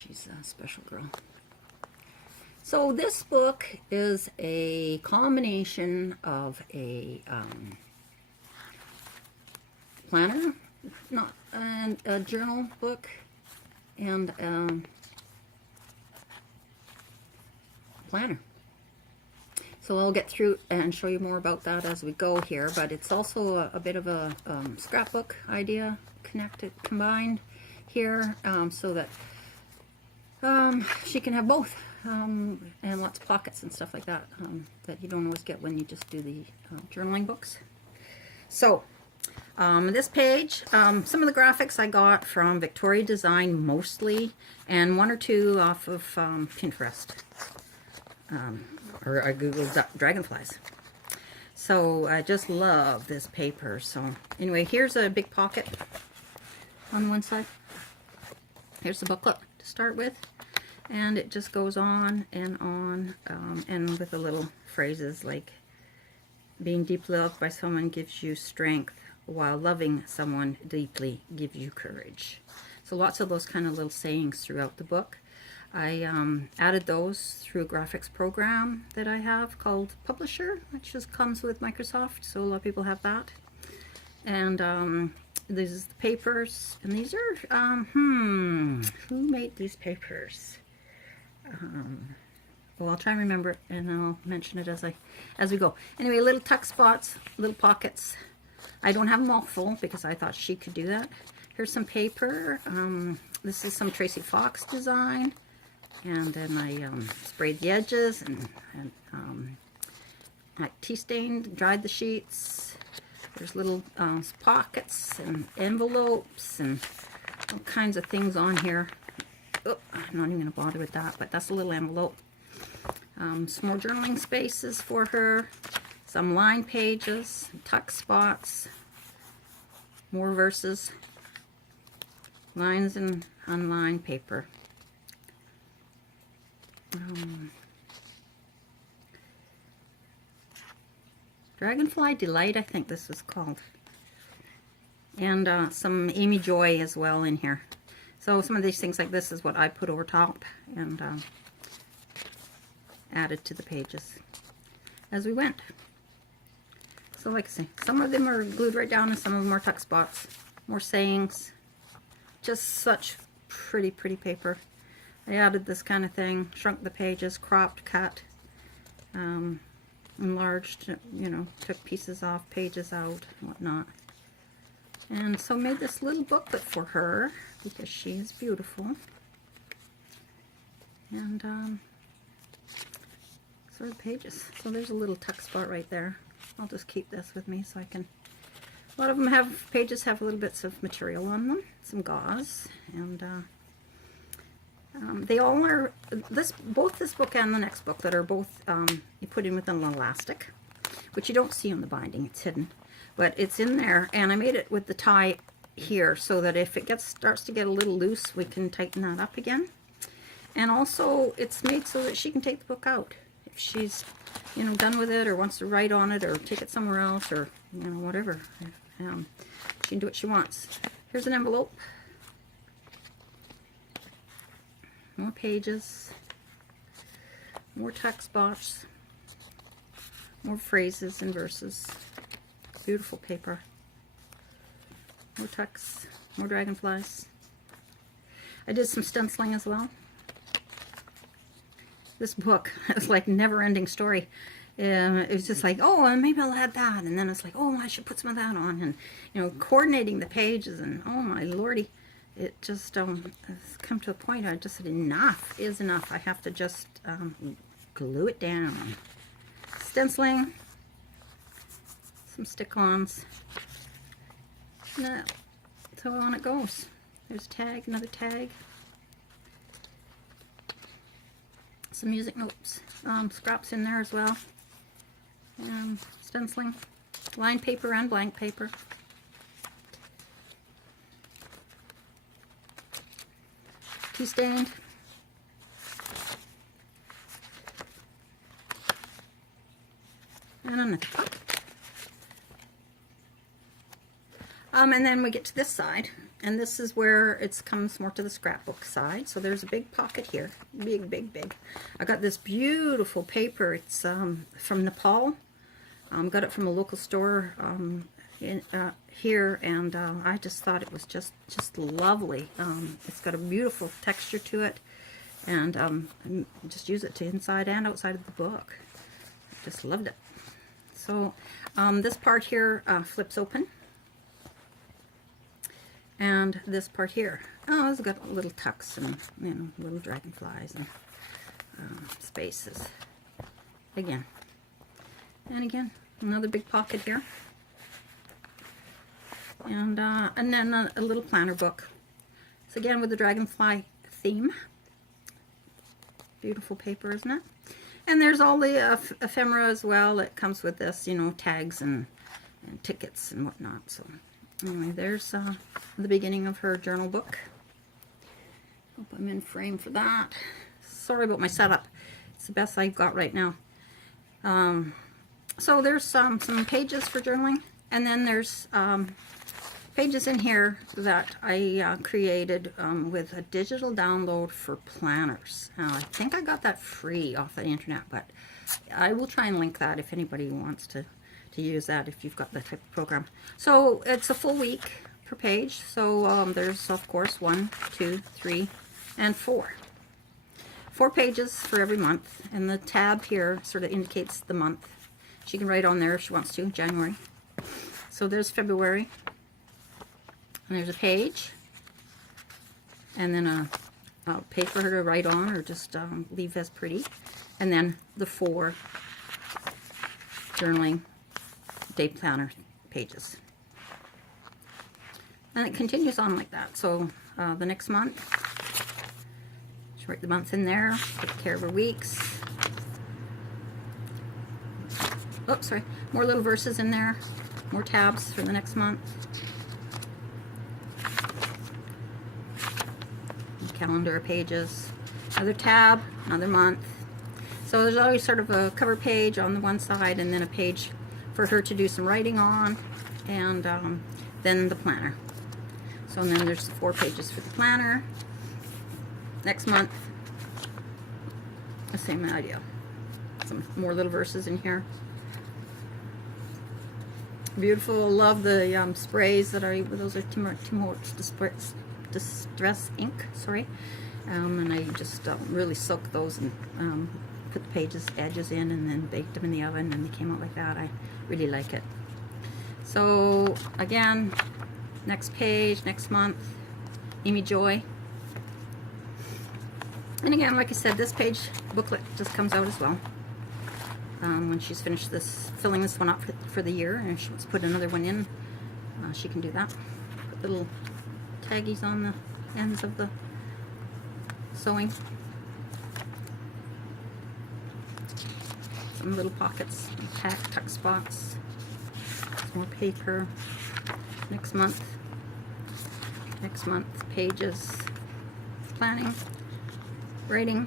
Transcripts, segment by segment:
She's a special girl. So this book is a combination of a planner, not and a journal book, and planner. So I'll get through and show you more about that as we go here, but it's also a bit of a scrapbook idea combined here, so that she can have both, and lots of pockets and stuff like that, that you don't always get when you just do the journaling books. So this page, some of the graphics I got from Victoria Design mostly, and one or two off of Pinterest, or I googled dragonflies. So I just love this paper. So anyway, here's a big pocket on one side. Here's the booklet to start with, and it just goes on, and with the little phrases like, being deeply loved by someone gives you strength, while loving someone deeply gives you courage. So lots of those kind of little sayings throughout the book. I added those through a graphics program that I have called Publisher, which just comes with Microsoft, so a lot of people have that. And this is the papers, and these are, who made these papers? Well, I'll try and remember it, and I'll mention it as we go. Anyway, little tuck spots, little pockets. I don't have them all full because I thought she could do that. Here's some paper. This is some Tracy Fox design, and then I sprayed the edges and tea stained, dried the sheets. There's little pockets and envelopes and all kinds of things on here. Oh, I'm not even going to bother with that, but that's a little envelope. Some more journaling spaces for her. Some line pages, tuck spots, more verses, lines and unlined paper. Dragonfly Delight, I think this is called. And some Amy Joy as well in here. So some of these things like this is what I put over top and added to the pages as we went. So like I say, some of them are glued right down and some of them are tuck spots. More sayings. Just such pretty paper. I added this kind of thing, shrunk the pages, cropped, cut, enlarged, you know, took pieces off, pages out, and whatnot. And so made this little booklet for her because she is beautiful. And so are the pages. So there's a little tuck spot right there. I'll just keep this with me so I can. A lot of them have pages have little bits of material on them, some gauze, and they all are both this book and the next book that are both you put in with an elastic, which you don't see on the binding. It's hidden, but it's in there, and I made it with the tie here so that if it starts to get a little loose, we can tighten that up again. And also, it's made so that she can take the book out if she's, you know, done with it or wants to write on it or take it somewhere else or, you know, whatever. She can do what she wants. Here's an envelope. More pages. More tuck spots. More phrases and verses. Beautiful paper. More tucks. More dragonflies. I did some stenciling as well. This book, it was like never-ending story. It was just like, oh, maybe I'll add that, and then it's like, oh, I should put some of that on, and you know, coordinating the pages, and oh my lordy, it just it's come to a point. I just said enough is enough. I have to just glue it down. Stenciling, some stick-ons. So on it goes. There's a tag, another tag. Some music notes, scraps in there as well. Stenciling, lined paper and blank paper. Tea stained. And another cup. And then we get to this side, And this is where it comes more to the scrapbook side. So there's a big pocket here. Big, big, big. I got this beautiful paper. It's from Nepal. Got it from a local store here, and I just thought it was just lovely. It's got a beautiful texture to it, and just use it to inside and outside of the book. Just loved it. So this part here flips open, and this part here, oh, it's got little tucks and, you know, little dragonflies and spaces again. And again, another big pocket here. And then a little planner book. So again, with the dragonfly theme. Beautiful paper, isn't it? And there's all the ephemera as well. It comes with this, you know, tags and tickets and whatnot. So anyway, there's the beginning of her journal book. Hope I'm in frame for that. Sorry about my setup. It's the best I've got right now. So there's some pages for journaling, and then there's pages in here that I created with a digital download for planners. I think I got that free off the internet, but I will try and link that if anybody wants to use that, if you've got that type of program. So it's a full week per page. So there's, of course, 1, 2, 3, and 4. 4 pages for every month, and the tab here sort of indicates the month. She can write on there if she wants to, January. So there's February, and there's a page, and then a page for her to write on or just leave as pretty, and then the 4 journaling day planner pages. And it continues on like that. So the next month, she'll write the month in there, take care of her weeks. Oh, sorry, more little verses in there, more tabs for the next month. Calendar pages, another tab, another month. So there's always sort of a cover page on the one side, and then a page for her to do some writing on, and then the planner. So and then there's 4 pages for the planner. Next month, the same idea. Some more little verses in here. Beautiful. Love the sprays that are, those are Tim Hortons Distress ink, sorry. And I just really soaked those and put the pages, edges in, and then baked them in the oven, and they came out like that. I really like it. So again, next page, next month, Amy Joy. And again, like I said, this page booklet just comes out as well. When she's finished this, filling this one up for the year, and if she wants to put another one in, she can do that. Put little taggies on the ends of the sewing. Some little pockets, tuck spots. Some more paper. Next month, pages, planning, writing.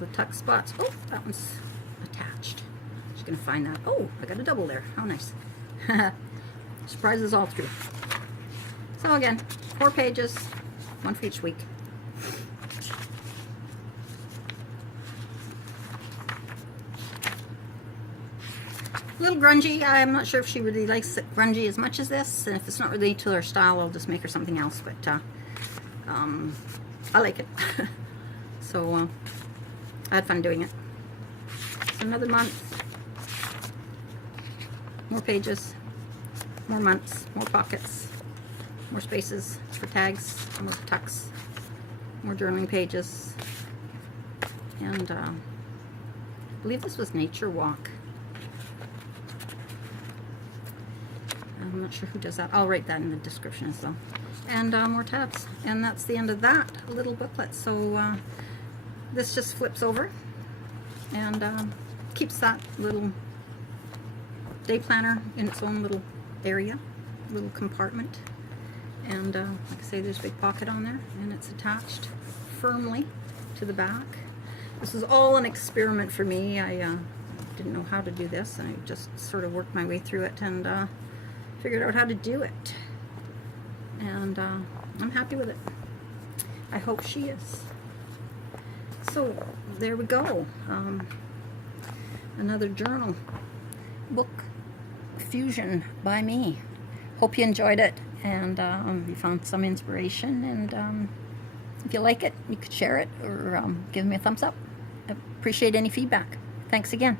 The tuck spots. Oh, that one's attached. She's gonna find that. Oh, I got a double there. How nice. Surprises all through. So again, 4 pages, 1 for each week. A little grungy. I'm not sure if she really likes it grungy as much as this, and if it's not really to her style, I'll just make her something else, but I like it. So I had fun doing it. So another month, more pages, more months, more pockets, more spaces for tags, more tucks, more journaling pages, and I believe this was Nature Walk. I'm not sure who does that. I'll write that in the description as well. And more tabs. And that's the end of that little booklet. So this just flips over and keeps that little day planner in its own little area, little compartment. And like I say, there's a big pocket on there, and it's attached firmly to the back. This was all an experiment for me. I didn't know how to do this, and I just sort of worked my way through it and figured out how to do it. and I'm happy with it. I hope she is. So there we go. Another journal book fusion by me. Hope you enjoyed it, and you found some inspiration, and if you like it, you could share it or give me a thumbs up. I appreciate any feedback. Thanks again.